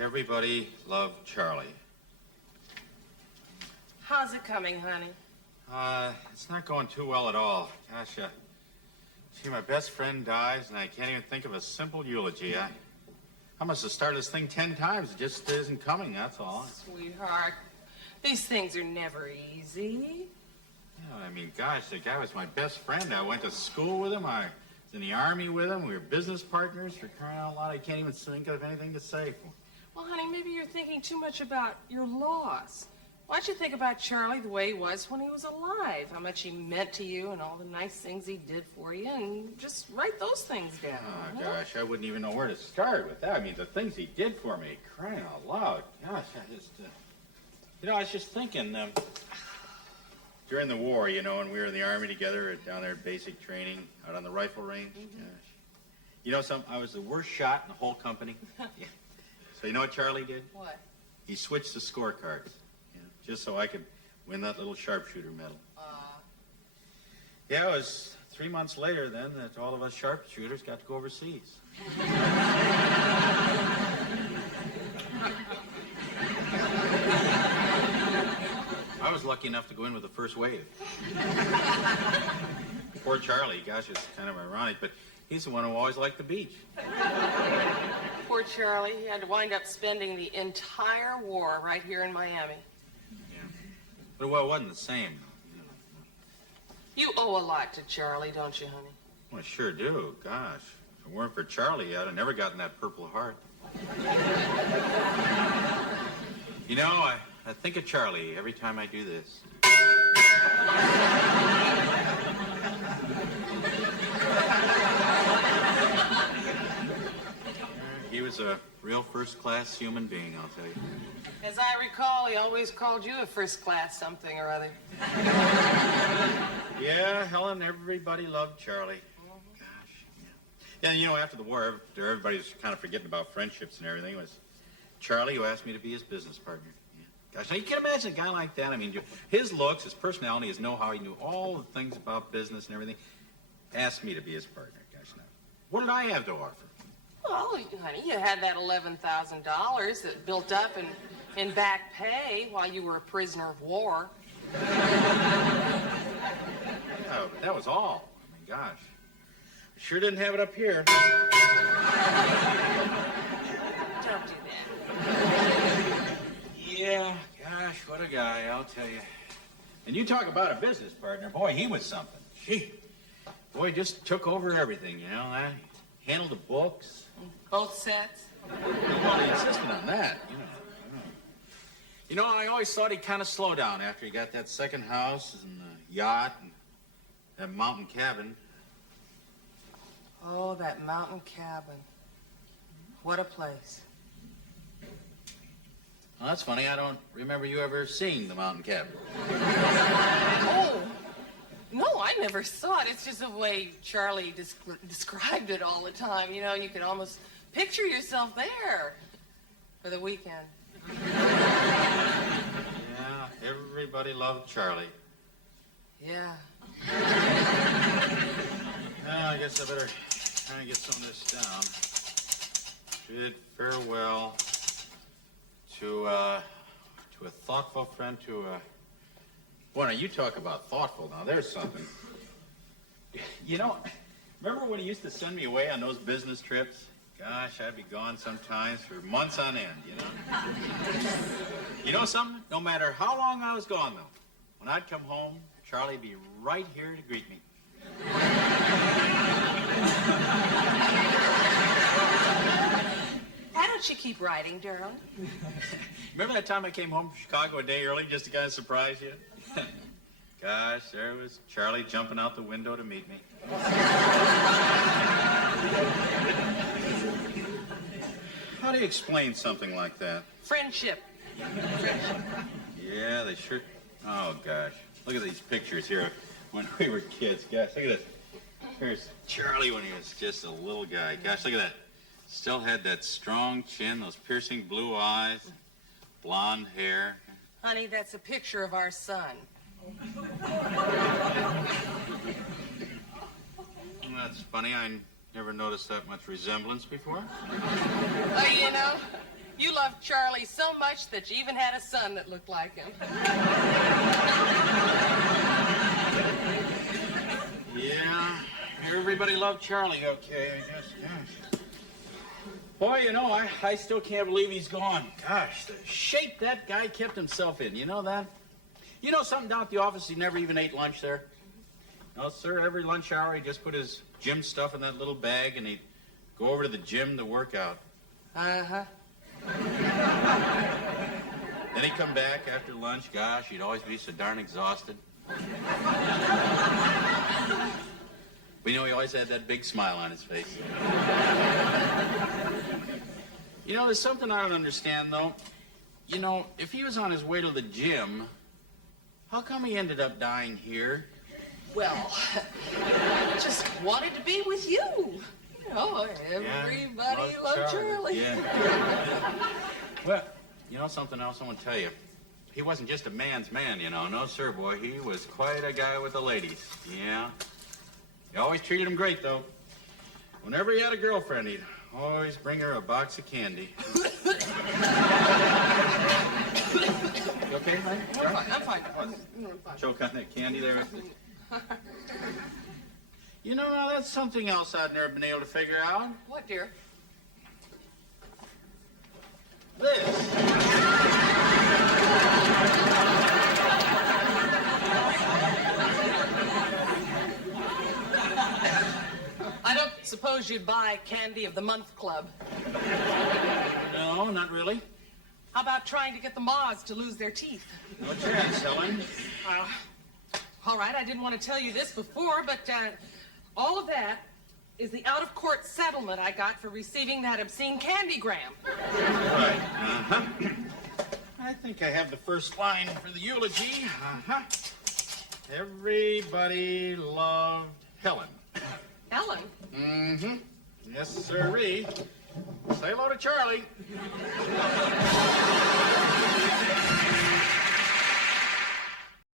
Everybody loved Charlie. How's it coming, honey? It's not going too well at all. Gosh, see, my best friend dies, and I can't even think of a simple eulogy. I must have started this thing 10 times. It just isn't coming, that's all. Sweetheart, these things are never easy. Yeah, I mean, gosh, the guy was my best friend. I went to school with him. I was in the Army with him. We were business partners. For crying out loud, I can't even think of anything to say. Well, honey, maybe you're thinking too much about your loss. Why don't you think about Charlie the way he was when he was alive, how much he meant to you and all the nice things he did for you, and just write those things down. Oh, gosh, I wouldn't even know where to start with that. I mean, the things he did for me, crying out loud. Gosh, I was just thinking, during the war, when we were in the Army together down there at basic training out on the rifle range, gosh. I was the worst shot in the whole company. Yeah. So you know what Charlie did? What? He switched the scorecards, just so I could win that little sharpshooter medal. Yeah, it was 3 months later then that all of us sharpshooters got to go overseas. I was lucky enough to go in with the first wave. Poor Charlie, gosh, it's kind of ironic, but he's the one who always liked the beach. Poor Charlie. He had to wind up spending the entire war right here in Miami. Yeah. But, it wasn't the same. You owe a lot to Charlie, don't you, honey? Well, I sure do. Gosh. If it weren't for Charlie, I'd have never gotten that Purple Heart. I think of Charlie every time I do this. He was a real first-class human being, I'll tell you. As I recall, he always called you a first-class something or other. Yeah, Helen, everybody loved Charlie. Gosh, yeah. Yeah, after the war, everybody was kind of forgetting about friendships and everything. It was Charlie who asked me to be his business partner. Yeah. Gosh, now you can imagine a guy like that. I mean, his looks, his personality, his know-how, he knew all the things about business and everything. Asked me to be his partner. Gosh, now, what did I have to offer? Well, honey, you had that $11,000 that built up in back pay while you were a prisoner of war. Yeah, but that was all. I mean, gosh. I sure didn't have it up here. Don't do that. Yeah, gosh, what a guy, I'll tell you. And you talk about a business partner. Boy, he was something. Gee. Boy, just took over everything, I handled the books. Both sets? Well, he insisted on that, I always thought he'd kind of slow down after he got that second house and the yacht and that mountain cabin. Oh, that mountain cabin. What a place. Well, that's funny. I don't remember you ever seeing the mountain cabin. Oh, no, I never saw it. It's just the way Charlie described it all the time. You could almost picture yourself there for the weekend. Yeah, everybody loved Charlie. Yeah. Well, I guess I better kind of get some of this down. Bid farewell to a thoughtful friend, Boy, now you talk about thoughtful. Now, there's something. Remember when he used to send me away on those business trips? Gosh, I'd be gone sometimes for months on end, You know something? No matter how long I was gone, though, when I'd come home, Charlie'd be right here to greet me. Why don't you keep writing, Darryl? Remember that time I came home from Chicago a day early just to kind of surprise you? Gosh, there was Charlie jumping out the window to meet me. How do you explain something like that? Friendship. Yeah, they sure... Oh, gosh. Look at these pictures here when we were kids. Gosh, look at this. Here's Charlie when he was just a little guy. Gosh, look at that. Still had that strong chin, those piercing blue eyes, blonde hair. Honey, that's a picture of our son. That's funny. I never noticed that much resemblance before. You love loved Charlie so much that you even had a son that looked like him. Yeah, everybody loved Charlie, okay, I guess, gosh. Boy, you know, I still can't believe he's gone. Gosh, the shape that guy kept himself in, you know that? You know something down at the office, he never even ate lunch there? No, sir, every lunch hour he'd just put his gym stuff in that little bag and he'd go over to the gym to work out. Uh-huh. Then he'd come back after lunch, gosh, he'd always be so darn exhausted. We know he always had that big smile on his face. You know, there's something I don't understand, though. You know, if he was on his way to the gym, how come he ended up dying here? Well, just wanted to be with you. You know, everybody loved Charlie. Yeah. Well, you know something else I want to tell you. He wasn't just a man's man, you know. No, sir, boy. He was quite a guy with the ladies. Yeah. He always treated them great, though. Whenever he had a girlfriend, he'd always bring her a box of candy. You okay, honey? I'm fine. Choke on that candy there. You know, now that's something else I've never been able to figure out. What, dear? This. I don't suppose you'd buy Candy of the Month Club. No, not really. How about trying to get the moths to lose their teeth? No chance, Helen. All right, I didn't want to tell you this before, but all of that is the out-of-court settlement I got for receiving that obscene candygram. Right, uh-huh. I think I have the first line for the eulogy. Uh-huh. Everybody loved Helen. Helen? Mm-hmm. Yes, sirree. Say hello to Charlie.